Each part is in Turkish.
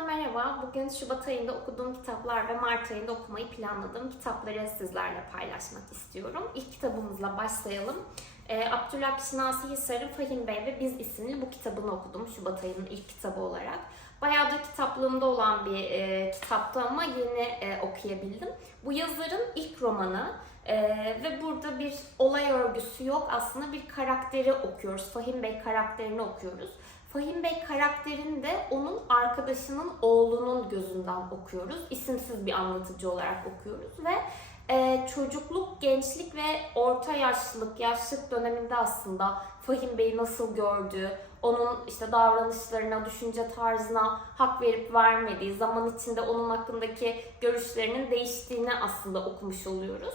merhaba. Bugün Şubat ayında okuduğum kitaplar ve Mart ayında okumayı planladığım kitapları sizlerle paylaşmak istiyorum. İlk kitabımızla başlayalım. Ee, Abdülhak Şinasi Hisar'ın Fahim Bey ve Biz isimli bu kitabını okudum Şubat ayının ilk kitabı olarak. Bayağı da kitaplığımda olan bir e, kitaptı ama yeni e, okuyabildim. Bu yazarın ilk romanı. Ee, ve burada bir olay örgüsü yok. Aslında bir karakteri okuyoruz. Fahim Bey karakterini okuyoruz. Fahim Bey karakterini de onun arkadaşının oğlunun gözünden okuyoruz. İsimsiz bir anlatıcı olarak okuyoruz ve e, çocukluk, gençlik ve orta yaşlılık, yaşlılık döneminde aslında Fahim Bey'i nasıl gördüğü, onun işte davranışlarına, düşünce tarzına hak verip vermediği, zaman içinde onun hakkındaki görüşlerinin değiştiğini aslında okumuş oluyoruz.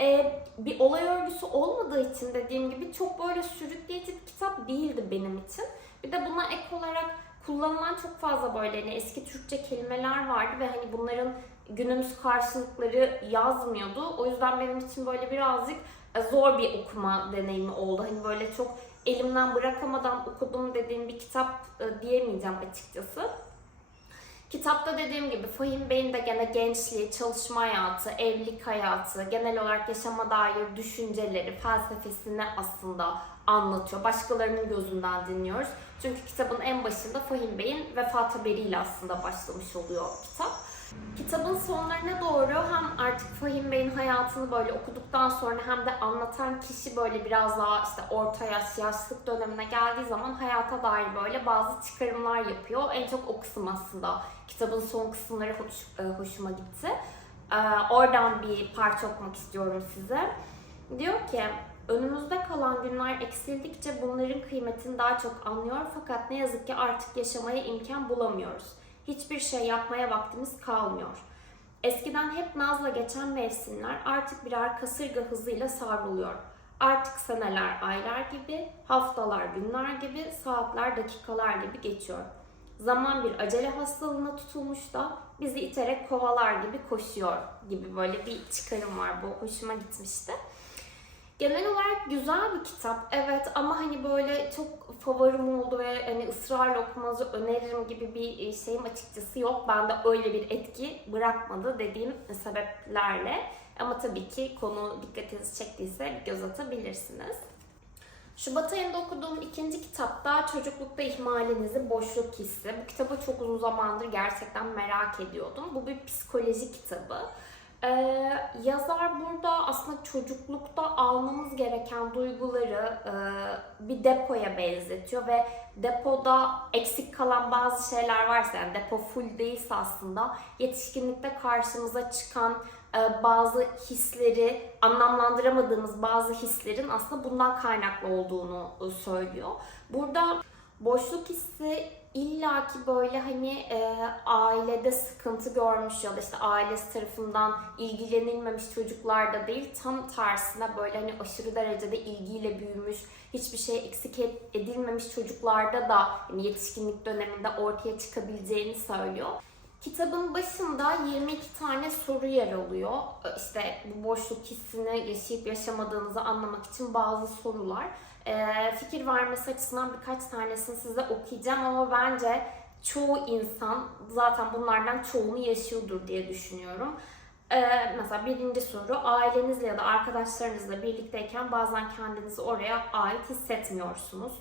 Ee, bir olay örgüsü olmadığı için dediğim gibi çok böyle sürükleyici bir kitap değildi benim için. Bir de buna ek olarak kullanılan çok fazla böyle hani eski Türkçe kelimeler vardı ve hani bunların günümüz karşılıkları yazmıyordu. O yüzden benim için böyle birazcık e, zor bir okuma deneyimi oldu. Hani böyle çok elimden bırakamadan okudum dediğim bir kitap e, diyemeyeceğim açıkçası. Kitapta dediğim gibi Fahim Bey'in de gene gençliği, çalışma hayatı, evlilik hayatı, genel olarak yaşama dair düşünceleri, felsefesini aslında anlatıyor. Başkalarının gözünden dinliyoruz. Çünkü kitabın en başında Fahim Bey'in vefat haberiyle aslında başlamış oluyor kitap. Kitabın sonlarına doğru hem artık Fahim Bey'in hayatını böyle okuduktan sonra hem de anlatan kişi böyle biraz daha işte orta yaş, yaşlılık dönemine geldiği zaman hayata dair böyle bazı çıkarımlar yapıyor. En çok o kısım aslında kitabın son kısımları hoş, e, hoşuma gitti. Ee, oradan bir parça okumak istiyorum size. Diyor ki Önümüzde kalan günler eksildikçe bunların kıymetini daha çok anlıyor fakat ne yazık ki artık yaşamaya imkan bulamıyoruz. Hiçbir şey yapmaya vaktimiz kalmıyor. Eskiden hep nazla geçen mevsimler artık birer kasırga hızıyla savruluyor. Artık seneler aylar gibi, haftalar günler gibi, saatler dakikalar gibi geçiyor. Zaman bir acele hastalığına tutulmuş da bizi iterek kovalar gibi koşuyor gibi böyle bir çıkarım var. Bu hoşuma gitmişti. Genel olarak güzel bir kitap evet ama hani böyle çok favorim oldu ve hani ısrarla okumanızı öneririm gibi bir şeyim açıkçası yok. Bende öyle bir etki bırakmadı dediğim sebeplerle. Ama tabii ki konu dikkatinizi çektiyse göz atabilirsiniz. Şubat ayında okuduğum ikinci kitapta çocuklukta ihmalinizi boşluk hissi. Bu kitabı çok uzun zamandır gerçekten merak ediyordum. Bu bir psikoloji kitabı. Ee, yazar burada aslında çocuklukta almamız gereken duyguları e, bir depoya benzetiyor ve depoda eksik kalan bazı şeyler varsa yani depo full değilse aslında yetişkinlikte karşımıza çıkan e, bazı hisleri anlamlandıramadığımız bazı hislerin aslında bundan kaynaklı olduğunu e, söylüyor. Burada boşluk hissi illaki böyle hani e, ailede sıkıntı görmüş ya da işte ailesi tarafından ilgilenilmemiş çocuklar da değil tam tersine böyle hani aşırı derecede ilgiyle büyümüş hiçbir şey eksik edilmemiş çocuklarda da hani yetişkinlik döneminde ortaya çıkabileceğini söylüyor. Kitabın başında 22 tane soru yer alıyor. İşte bu boşluk hissini yaşayıp yaşamadığınızı anlamak için bazı sorular. E, fikir vermesi açısından birkaç tanesini size okuyacağım ama bence çoğu insan zaten bunlardan çoğunu yaşıyordur diye düşünüyorum. Ee, mesela birinci soru ailenizle ya da arkadaşlarınızla birlikteyken bazen kendinizi oraya ait hissetmiyorsunuz.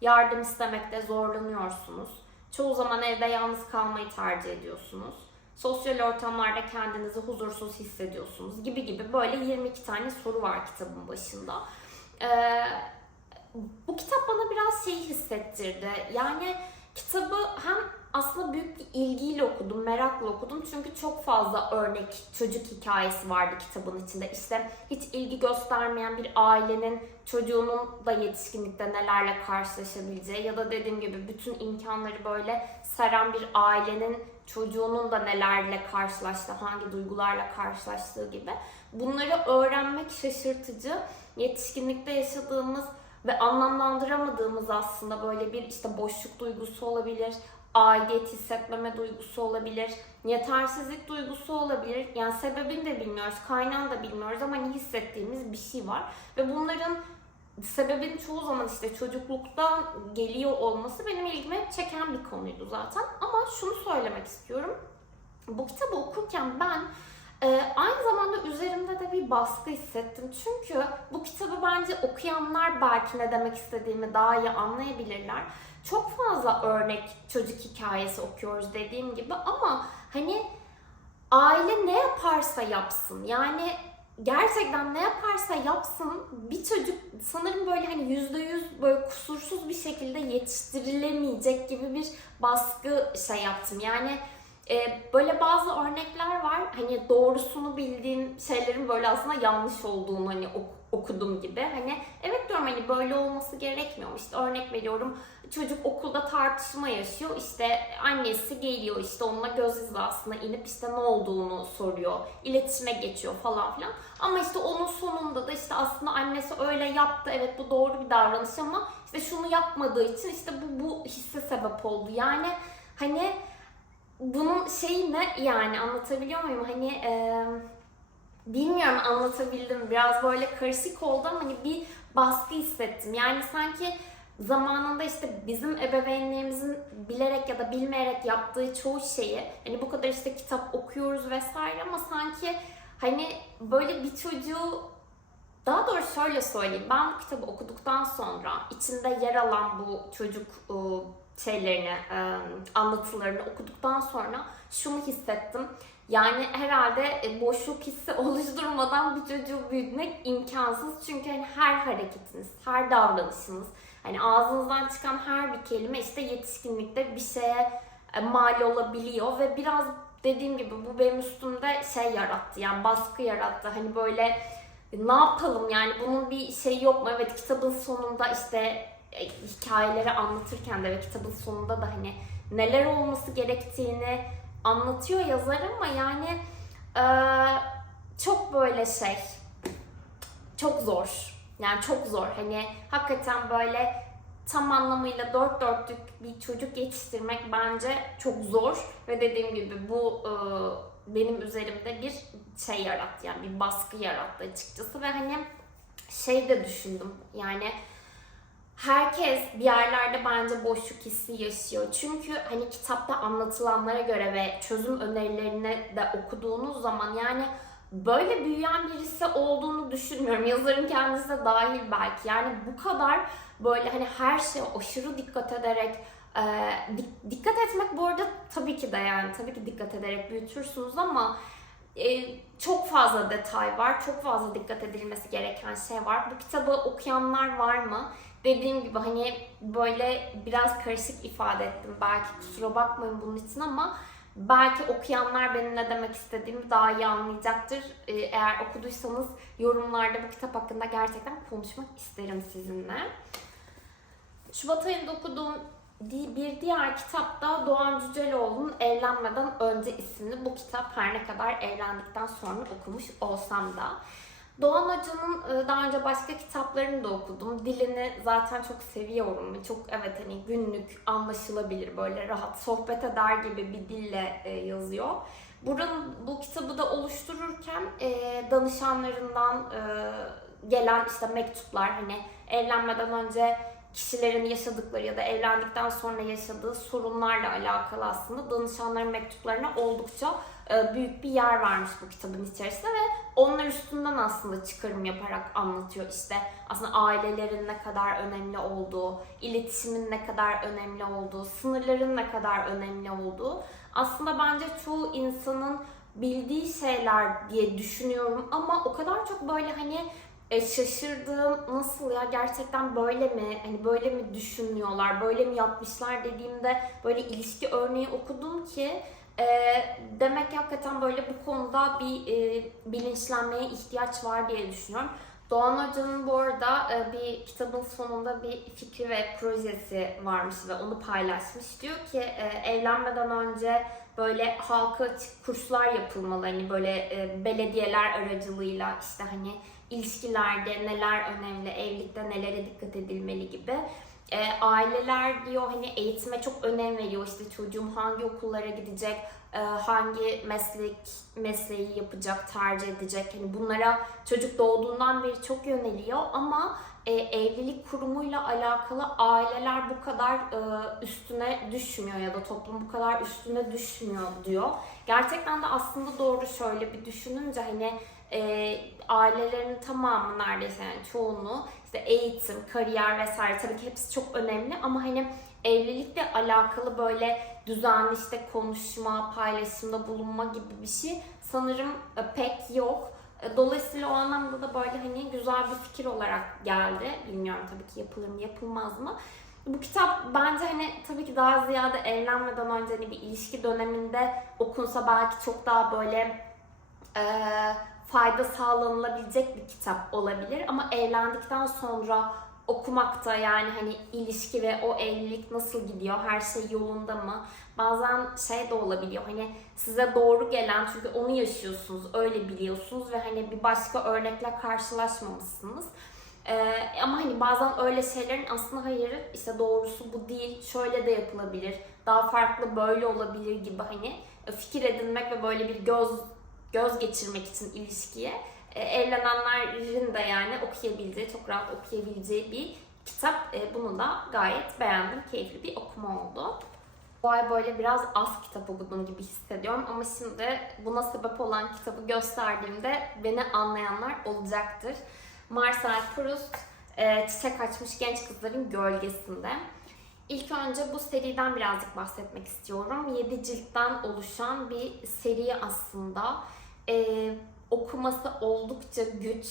Yardım istemekte zorlanıyorsunuz. Çoğu zaman evde yalnız kalmayı tercih ediyorsunuz. Sosyal ortamlarda kendinizi huzursuz hissediyorsunuz gibi gibi böyle 22 tane soru var kitabın başında. Ee, bu kitap bana biraz şey hissettirdi. Yani kitabı hem aslında büyük bir ilgiyle okudum, merakla okudum. Çünkü çok fazla örnek çocuk hikayesi vardı kitabın içinde. İşte hiç ilgi göstermeyen bir ailenin çocuğunun da yetişkinlikte nelerle karşılaşabileceği ya da dediğim gibi bütün imkanları böyle saran bir ailenin çocuğunun da nelerle karşılaştığı, hangi duygularla karşılaştığı gibi. Bunları öğrenmek şaşırtıcı. Yetişkinlikte yaşadığımız ve anlamlandıramadığımız aslında böyle bir işte boşluk duygusu olabilir, aidiyet hissetmeme duygusu olabilir, yetersizlik duygusu olabilir. Yani sebebini de bilmiyoruz, kaynağını da bilmiyoruz ama hani hissettiğimiz bir şey var. Ve bunların sebebin çoğu zaman işte çocukluktan geliyor olması benim ilgimi çeken bir konuydu zaten. Ama şunu söylemek istiyorum. Bu kitabı okurken ben e, aynı zamanda üzerimde de bir baskı hissettim. Çünkü bu kitabı bence okuyanlar belki ne demek istediğimi daha iyi anlayabilirler. Çok fazla örnek çocuk hikayesi okuyoruz dediğim gibi ama hani aile ne yaparsa yapsın yani gerçekten ne yaparsa yapsın bir çocuk sanırım böyle hani yüzde yüz böyle kusursuz bir şekilde yetiştirilemeyecek gibi bir baskı şey yaptım. Yani e, böyle bazı örnekler var hani doğrusunu bildiğim şeylerin böyle aslında yanlış olduğunu hani ok- okudum gibi. Hani evet diyorum hani böyle olması gerekmiyor. İşte örnek veriyorum çocuk okulda tartışma yaşıyor. İşte annesi geliyor işte onunla göz hizasına inip işte ne olduğunu soruyor. İletişime geçiyor falan filan. Ama işte onun sonunda da işte aslında annesi öyle yaptı. Evet bu doğru bir davranış ama işte şunu yapmadığı için işte bu bu hisse sebep oldu. Yani hani bunun şeyi ne yani anlatabiliyor muyum? Hani e, bilmiyorum anlatabildim. Biraz böyle karışık oldu ama hani bir baskı hissettim. Yani sanki zamanında işte bizim ebeveynlerimizin bilerek ya da bilmeyerek yaptığı çoğu şeyi hani bu kadar işte kitap okuyoruz vesaire ama sanki hani böyle bir çocuğu daha doğrusu şöyle söyleyeyim. Ben bu kitabı okuduktan sonra içinde yer alan bu çocuk ıı, şeylerini, ıı, anlatılarını okuduktan sonra şunu hissettim. Yani herhalde e, boşluk hissi oluşturmadan bir çocuğu büyütmek imkansız. Çünkü hani her hareketiniz, her davranışınız, hani ağzınızdan çıkan her bir kelime işte yetişkinlikte bir şeye e, mal olabiliyor ve biraz dediğim gibi bu benim üstümde şey yarattı yani baskı yarattı. Hani böyle ne yapalım yani bunun bir şey yok mu? Evet kitabın sonunda işte e, hikayeleri anlatırken de ve kitabın sonunda da hani neler olması gerektiğini anlatıyor yazar ama yani e, çok böyle şey çok zor. Yani çok zor. Hani hakikaten böyle tam anlamıyla dört dörtlük bir çocuk yetiştirmek bence çok zor ve dediğim gibi bu e, benim üzerimde bir şey yarattı yani bir baskı yarattı açıkçası ve hani şey de düşündüm yani herkes bir yerlerde bence boşluk hissi yaşıyor. Çünkü hani kitapta anlatılanlara göre ve çözüm önerilerini de okuduğunuz zaman yani böyle büyüyen birisi olduğunu düşünmüyorum. Yazarın kendisi de dahil belki. Yani bu kadar böyle hani her şeye aşırı dikkat ederek e, dik- dikkat etmek bu arada tabii ki de yani tabii ki dikkat ederek büyütürsünüz ama e, çok fazla detay var. Çok fazla dikkat edilmesi gereken şey var. Bu kitabı okuyanlar var mı? Dediğim gibi hani böyle biraz karışık ifade ettim. Belki kusura bakmayın bunun için ama belki okuyanlar benim ne demek istediğimi daha iyi anlayacaktır. Ee, Eğer okuduysanız yorumlarda bu kitap hakkında gerçekten konuşmak isterim sizinle. Şubat ayında okuduğum bir diğer kitap da Doğan Cüceloğlu'nun Evlenmeden Önce isimli bu kitap her ne kadar evlendikten sonra okumuş olsam da. Doğan Hoca'nın e, daha önce başka kitaplarını da okudum. Dilini zaten çok seviyorum. Çok evet hani günlük anlaşılabilir böyle rahat sohbet eder gibi bir dille e, yazıyor. Buranın bu kitabı da oluştururken e, danışanlarından gelen işte mektuplar hani evlenmeden önce kişilerin yaşadıkları ya da evlendikten sonra yaşadığı sorunlarla alakalı aslında danışanların mektuplarına oldukça e, büyük bir yer vermiş bu kitabın içerisinde ve onlar üstünden aslında çıkarım yaparak anlatıyor işte aslında ailelerin ne kadar önemli olduğu, iletişimin ne kadar önemli olduğu, sınırların ne kadar önemli olduğu. Aslında bence çoğu insanın bildiği şeyler diye düşünüyorum ama o kadar çok böyle hani e, şaşırdığım nasıl ya gerçekten böyle mi hani böyle mi düşünüyorlar böyle mi yapmışlar dediğimde böyle ilişki örneği okudum ki e, demek ki hakikaten böyle bu konuda bir e, bilinçlenmeye ihtiyaç var diye düşünüyorum. Doğan Hoca'nın bu arada e, bir kitabın sonunda bir fikri ve projesi varmış ve onu paylaşmış. Diyor ki e, evlenmeden önce böyle halka açık kurslar yapılmalı. Hani böyle e, belediyeler aracılığıyla işte hani ilişkilerde neler önemli, evlilikte nelere dikkat edilmeli gibi. e, aileler diyor hani eğitime çok önem veriyor. İşte çocuğum hangi okullara gidecek, e, hangi meslek mesleği yapacak, tercih edecek. Hani bunlara çocuk doğduğundan beri çok yöneliyor ama e, evlilik kurumuyla alakalı aileler bu kadar e, üstüne düşmüyor ya da toplum bu kadar üstüne düşmüyor diyor. Gerçekten de aslında doğru şöyle bir düşününce hani e, ailelerin tamamı neredeyse yani çoğunluğu işte eğitim, kariyer vesaire tabii ki hepsi çok önemli ama hani evlilikle alakalı böyle düzenli işte konuşma, paylaşımda bulunma gibi bir şey sanırım e, pek yok. E, Dolayısıyla o anlamda da böyle hani güzel bir fikir olarak geldi. Bilmiyorum tabii ki yapılır mı yapılmaz mı. Bu kitap bence hani tabii ki daha ziyade evlenmeden önce hani bir ilişki döneminde okunsa belki çok daha böyle e, fayda sağlanılabilecek bir kitap olabilir. Ama evlendikten sonra okumakta yani hani ilişki ve o evlilik nasıl gidiyor, her şey yolunda mı? Bazen şey de olabiliyor hani size doğru gelen çünkü onu yaşıyorsunuz, öyle biliyorsunuz ve hani bir başka örnekle karşılaşmamışsınız. Ee, ama hani bazen öyle şeylerin aslında hayır işte doğrusu bu değil, şöyle de yapılabilir, daha farklı böyle olabilir gibi hani fikir edinmek ve böyle bir göz göz geçirmek için ilişkiye e, evlenenlerin de yani okuyabileceği, çok rahat okuyabileceği bir kitap. E, bunu da gayet beğendim. Keyifli bir okuma oldu. Bu ay böyle biraz az kitap okudum gibi hissediyorum ama şimdi buna sebep olan kitabı gösterdiğimde beni anlayanlar olacaktır. Marcel Proust, e, Çiçek Açmış Genç Kızların Gölgesinde. İlk önce bu seriden birazcık bahsetmek istiyorum. 7 ciltten oluşan bir seri aslında. Ee, okuması oldukça güç,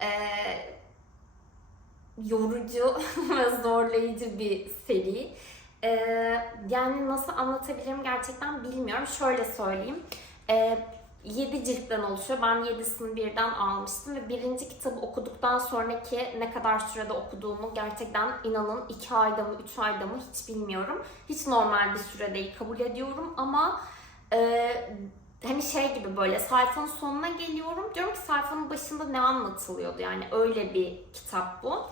e, yorucu ve zorlayıcı bir seri. Ee, yani nasıl anlatabilirim gerçekten bilmiyorum. Şöyle söyleyeyim. Ee, 7 ciltten oluşuyor. Ben 7'sini birden almıştım ve birinci kitabı okuduktan sonraki ne kadar sürede okuduğumu gerçekten inanın 2 ayda mı 3 ayda mı hiç bilmiyorum. Hiç normal bir süre değil kabul ediyorum ama e, hani şey gibi böyle sayfanın sonuna geliyorum. Diyorum ki sayfanın başında ne anlatılıyordu yani öyle bir kitap bu.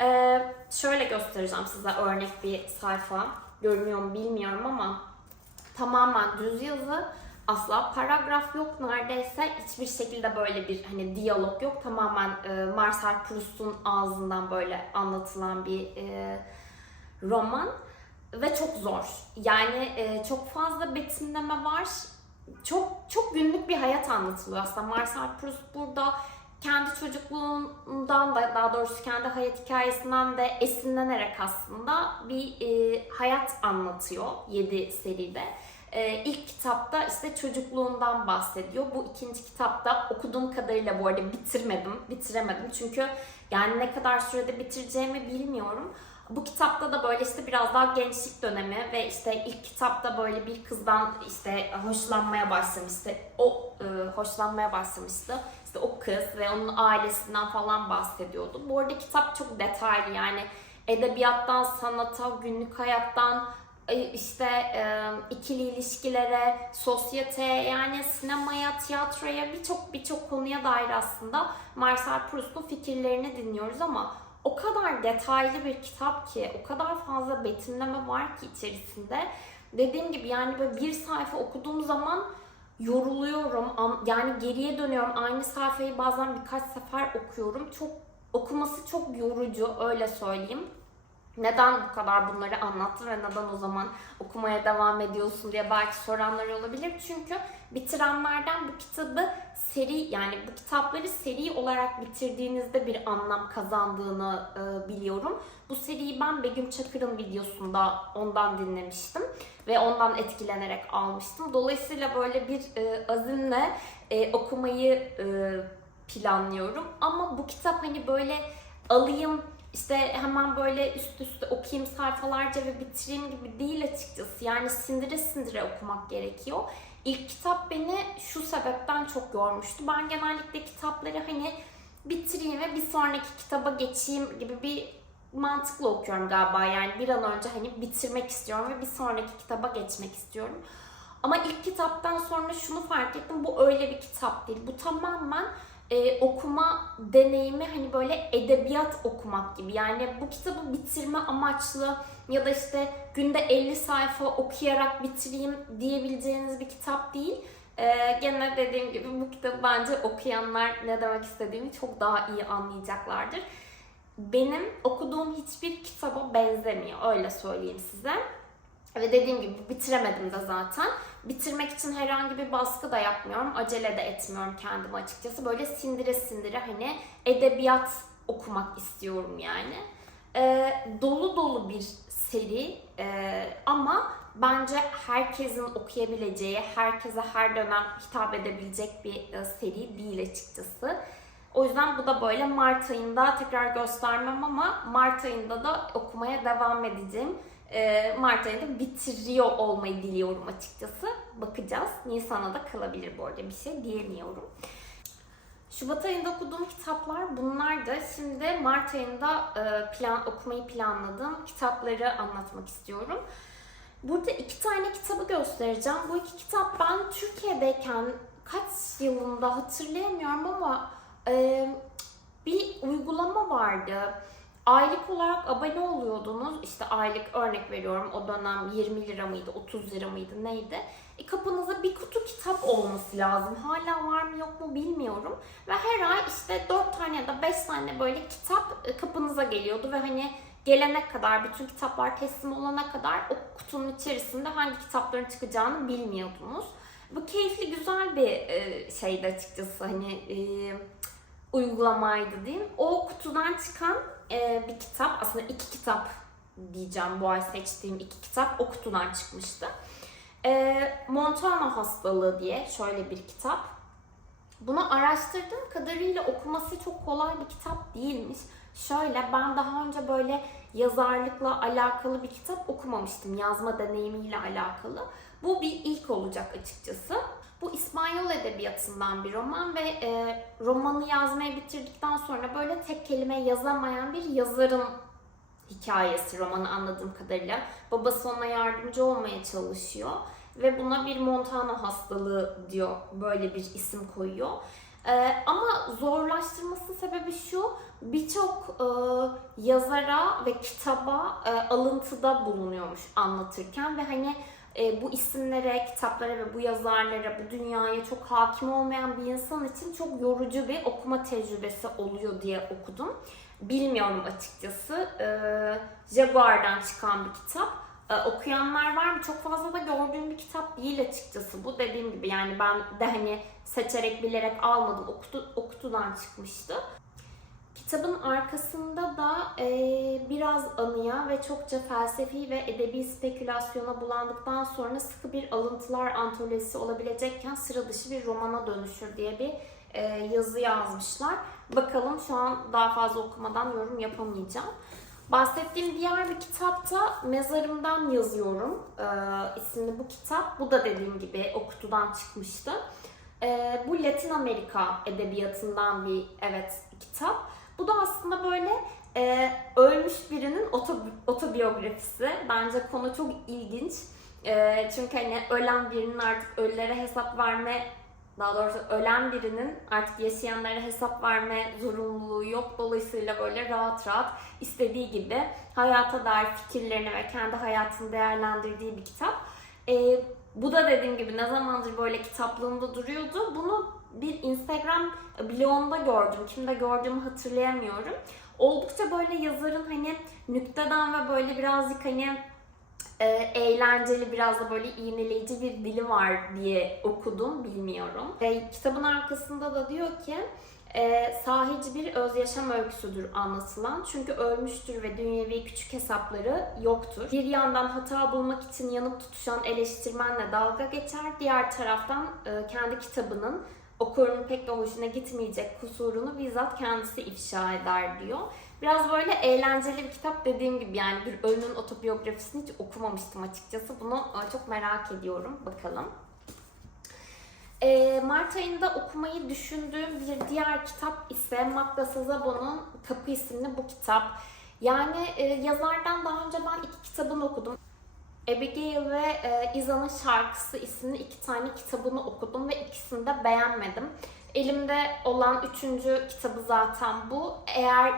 Ee, şöyle göstereceğim size örnek bir sayfa. Görünüyor mu bilmiyorum ama tamamen düz yazı. Asla paragraf yok neredeyse. Hiçbir şekilde böyle bir hani diyalog yok. Tamamen e, Marcel Proust'un ağzından böyle anlatılan bir e, roman. Ve çok zor. Yani e, çok fazla betimleme var. Çok çok günlük bir hayat anlatılıyor aslında. Marcel Proust burada kendi çocukluğundan da daha doğrusu kendi hayat hikayesinden de esinlenerek aslında bir e, hayat anlatıyor 7 seride. E, ilk kitapta işte çocukluğundan bahsediyor. Bu ikinci kitapta okuduğum kadarıyla bu arada bitirmedim, bitiremedim. Çünkü yani ne kadar sürede bitireceğimi bilmiyorum. Bu kitapta da böyle işte biraz daha gençlik dönemi ve işte ilk kitapta böyle bir kızdan işte hoşlanmaya başlamıştı. O e, hoşlanmaya başlamıştı. İşte o kız ve onun ailesinden falan bahsediyordu. Bu arada kitap çok detaylı yani edebiyattan, sanata, günlük hayattan işte e, ikili ilişkilere, sosyeteye yani sinemaya, tiyatroya birçok birçok konuya dair aslında Marcel Proust'un fikirlerini dinliyoruz ama o kadar detaylı bir kitap ki, o kadar fazla betimleme var ki içerisinde. Dediğim gibi yani böyle bir sayfa okuduğum zaman yoruluyorum. Yani geriye dönüyorum. Aynı sayfayı bazen birkaç sefer okuyorum. Çok okuması çok yorucu öyle söyleyeyim. Neden bu kadar bunları anlattın ve neden o zaman okumaya devam ediyorsun diye belki soranlar olabilir. Çünkü bitirenlerden bu kitabı seri yani bu kitapları seri olarak bitirdiğinizde bir anlam kazandığını e, biliyorum. Bu seriyi ben Begüm Çakır'ın videosunda ondan dinlemiştim ve ondan etkilenerek almıştım. Dolayısıyla böyle bir e, azimle e, okumayı e, planlıyorum. Ama bu kitap hani böyle alayım işte hemen böyle üst üste okuyayım sayfalarca ve bitireyim gibi değil açıkçası. Yani sindire sindire okumak gerekiyor. İlk kitap beni şu sebepten çok yormuştu. Ben genellikle kitapları hani bitireyim ve bir sonraki kitaba geçeyim gibi bir mantıklı okuyorum galiba. Yani bir an önce hani bitirmek istiyorum ve bir sonraki kitaba geçmek istiyorum. Ama ilk kitaptan sonra şunu fark ettim. Bu öyle bir kitap değil. Bu tamamen e, okuma deneyimi hani böyle edebiyat okumak gibi. Yani bu kitabı bitirme amaçlı ya da işte günde 50 sayfa okuyarak bitireyim diyebileceğiniz bir kitap değil. Ee, gene dediğim gibi bu kitabı bence okuyanlar ne demek istediğimi çok daha iyi anlayacaklardır. Benim okuduğum hiçbir kitaba benzemiyor öyle söyleyeyim size. Ve dediğim gibi bitiremedim de zaten. Bitirmek için herhangi bir baskı da yapmıyorum. Acele de etmiyorum kendimi açıkçası. Böyle sindire sindire hani edebiyat okumak istiyorum yani. Ee, dolu dolu bir seri ee, ama bence herkesin okuyabileceği, herkese her dönem hitap edebilecek bir e, seri değil açıkçası. O yüzden bu da böyle Mart ayında tekrar göstermem ama Mart ayında da okumaya devam edeceğim. Ee, Mart ayında bitiriyor olmayı diliyorum açıkçası. Bakacağız. Nisan'a da kalabilir bu arada bir şey diyemiyorum. Şubat ayında okuduğum kitaplar bunlardı. Şimdi Mart ayında e, plan okumayı planladığım kitapları anlatmak istiyorum. Burada iki tane kitabı göstereceğim. Bu iki kitap ben Türkiye'deyken kaç yılında hatırlayamıyorum ama e, bir uygulama vardı. Aylık olarak abone oluyordunuz. İşte aylık örnek veriyorum o dönem 20 lira mıydı, 30 lira mıydı neydi? E, kapınıza bir kutu kitap olması lazım. Hala var mı yok mu bilmiyorum. Ve her ay işte 4 tane ya da 5 tane böyle kitap e, kapınıza geliyordu ve hani gelene kadar, bütün kitaplar teslim olana kadar o kutunun içerisinde hangi kitapların çıkacağını bilmiyordunuz. Bu keyifli güzel bir e, şeydi açıkçası hani e, uygulamaydı diyeyim. O kutudan çıkan e, bir kitap, aslında iki kitap diyeceğim bu ay seçtiğim iki kitap o kutudan çıkmıştı. E, Montana hastalığı diye şöyle bir kitap. Bunu araştırdığım kadarıyla okuması çok kolay bir kitap değilmiş. Şöyle ben daha önce böyle yazarlıkla alakalı bir kitap okumamıştım. Yazma deneyimiyle alakalı. Bu bir ilk olacak açıkçası. Bu İspanyol edebiyatından bir roman ve e, romanı yazmaya bitirdikten sonra böyle tek kelime yazamayan bir yazarın hikayesi romanı anladığım kadarıyla. Babası ona yardımcı olmaya çalışıyor ve buna bir Montana hastalığı diyor. Böyle bir isim koyuyor. Ee, ama zorlaştırmasının sebebi şu, birçok e, yazara ve kitaba e, alıntıda bulunuyormuş anlatırken ve hani e, bu isimlere, kitaplara ve bu yazarlara, bu dünyaya çok hakim olmayan bir insan için çok yorucu bir okuma tecrübesi oluyor diye okudum. Bilmiyorum açıkçası. E, Jaguar'dan çıkan bir kitap. E, okuyanlar var mı? Çok fazla da gördüğüm bir kitap değil açıkçası bu. Dediğim gibi yani ben de hani seçerek bilerek almadım. Okutu, okutudan çıkmıştı. Kitabın arkasında da e, biraz anıya ve çokça felsefi ve edebi spekülasyona bulandıktan sonra sıkı bir alıntılar antolojisi olabilecekken sıra dışı bir romana dönüşür diye bir e, yazı yazmışlar. Bakalım şu an daha fazla okumadan yorum yapamayacağım. Bahsettiğim diğer bir kitap da Mezarımdan Yazıyorum e, isimli bu kitap. Bu da dediğim gibi o çıkmıştı. E, bu Latin Amerika edebiyatından bir evet kitap. Bu da aslında böyle e, ölmüş birinin otobi- otobiyografisi. Bence konu çok ilginç. E, çünkü hani ölen birinin artık ölülere hesap verme daha doğrusu ölen birinin artık yaşayanlara hesap verme zorunluluğu yok. Dolayısıyla böyle rahat rahat istediği gibi hayata dair fikirlerini ve kendi hayatını değerlendirdiği bir kitap. Ee, bu da dediğim gibi ne zamandır böyle kitaplığımda duruyordu. Bunu bir Instagram blogunda gördüm. Kimde gördüğümü hatırlayamıyorum. Oldukça böyle yazarın hani nükteden ve böyle birazcık hani e, eğlenceli biraz da böyle iğneleyici bir dili var diye okudum bilmiyorum. E, kitabın arkasında da diyor ki e, sahici bir öz yaşam öyküsüdür anlatılan. Çünkü ölmüştür ve dünyevi küçük hesapları yoktur. Bir yandan hata bulmak için yanıp tutuşan eleştirmenle dalga geçer. Diğer taraftan e, kendi kitabının okurun pek de hoşuna gitmeyecek kusurunu bizzat kendisi ifşa eder diyor. Biraz böyle eğlenceli bir kitap dediğim gibi yani bir ölünün otobiyografisini hiç okumamıştım açıkçası. Bunu e, çok merak ediyorum. Bakalım. E, Mart ayında okumayı düşündüğüm bir diğer kitap ise Magda Sazabo'nun Kapı isimli bu kitap. Yani e, yazardan daha önce ben iki kitabını okudum. Abigail ve e, Iza'nın şarkısı isimli iki tane kitabını okudum ve ikisini de beğenmedim. Elimde olan üçüncü kitabı zaten bu. Eğer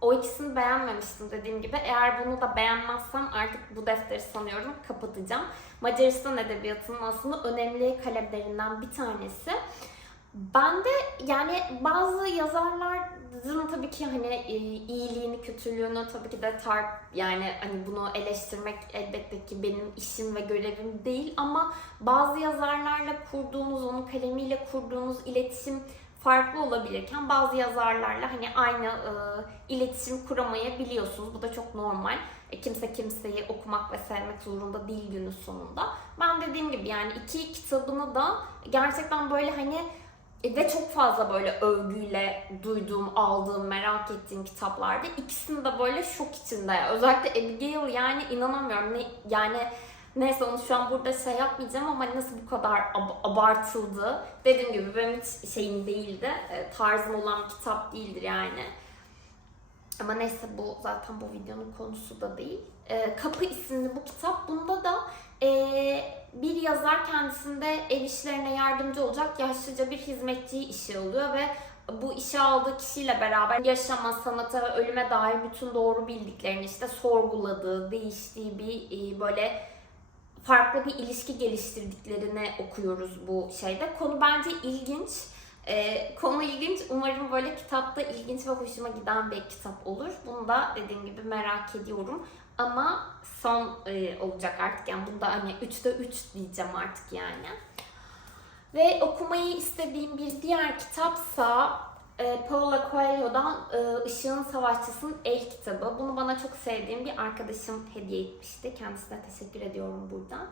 o ikisini beğenmemiştim dediğim gibi. Eğer bunu da beğenmezsem artık bu defteri sanıyorum kapatacağım. Macaristan Edebiyatı'nın aslında önemli kalemlerinden bir tanesi. Ben de yani bazı yazarların tabii ki hani e, iyiliğini, kötülüğünü tabii ki de tar yani hani bunu eleştirmek elbette ki benim işim ve görevim değil ama bazı yazarlarla kurduğunuz, onun kalemiyle kurduğunuz iletişim farklı olabilirken bazı yazarlarla hani aynı e, iletişim kuramayabiliyorsunuz. Bu da çok normal. E, kimse kimseyi okumak ve sevmek zorunda değil günün sonunda. Ben dediğim gibi yani iki kitabını da gerçekten böyle hani e, ve çok fazla böyle övgüyle duyduğum, aldığım, merak ettiğim kitaplardı. İkisini de böyle şok içinde. Özellikle Abigail yani inanamıyorum. Ne, yani neyse onu şu an burada şey yapmayacağım ama nasıl bu kadar ab- abartıldı. Dediğim gibi benim hiç şeyim değildi. E, Tarzım olan bir kitap değildir yani. Ama neyse bu zaten bu videonun konusu da değil. E, Kapı isimli bu kitap. Bunda da e, bir yazar kendisinde ev işlerine yardımcı olacak yaşlıca bir hizmetçiyi işe alıyor ve bu işe aldığı kişiyle beraber yaşama, sanata ve ölüme dair bütün doğru bildiklerini işte sorguladığı, değiştiği bir e, böyle farklı bir ilişki geliştirdiklerini okuyoruz bu şeyde. Konu bence ilginç. Ee, konu ilginç. Umarım böyle kitapta ilginç ve hoşuma giden bir kitap olur. Bunu da dediğim gibi merak ediyorum. Ama son e, olacak artık. Yani bunda hani 3'te 3 diyeceğim artık yani. Ve okumayı istediğim bir diğer kitapsa e, Paulo Coelho'dan e, Işığın Savaşçısı'nın El kitabı. Bunu bana çok sevdiğim bir arkadaşım hediye etmişti. Kendisine teşekkür ediyorum buradan.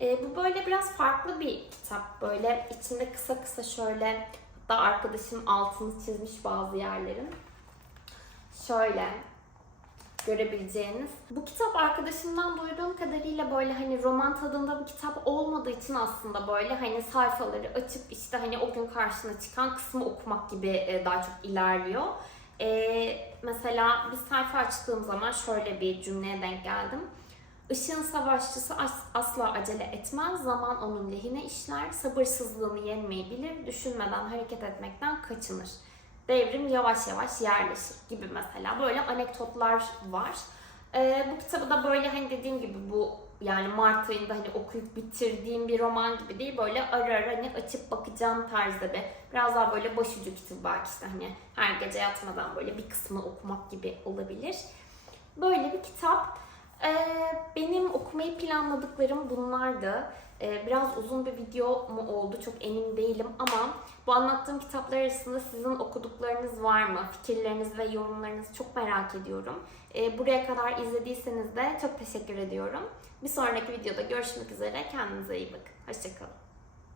E, bu böyle biraz farklı bir kitap. Böyle içinde kısa kısa şöyle hatta arkadaşım altını çizmiş bazı yerlerin. Şöyle görebileceğiniz. Bu kitap arkadaşımdan duyduğum kadarıyla böyle hani roman tadında bir kitap olmadığı için aslında böyle hani sayfaları açıp işte hani o gün karşına çıkan kısmı okumak gibi e, daha çok ilerliyor. Ee, mesela bir sayfa açtığım zaman şöyle bir cümleye denk geldim. Işığın savaşçısı as- asla acele etmez, zaman onun lehine işler, sabırsızlığını yenmeyi bilir, düşünmeden hareket etmekten kaçınır devrim yavaş yavaş yerleşir gibi mesela böyle anekdotlar var. Ee, bu kitabı da böyle hani dediğim gibi bu yani Mart ayında hani okuyup bitirdiğim bir roman gibi değil böyle ara ara hani açıp bakacağım tarzda bir biraz daha böyle başucu kitabı belki işte hani her gece yatmadan böyle bir kısmını okumak gibi olabilir. Böyle bir kitap. Ee, benim okumayı planladıklarım bunlardı. Ee, biraz uzun bir video mu oldu çok emin değilim ama bu anlattığım kitaplar arasında sizin okuduklarınız var mı? Fikirleriniz ve yorumlarınızı çok merak ediyorum. Ee, buraya kadar izlediyseniz de çok teşekkür ediyorum. Bir sonraki videoda görüşmek üzere. Kendinize iyi bakın. Hoşçakalın.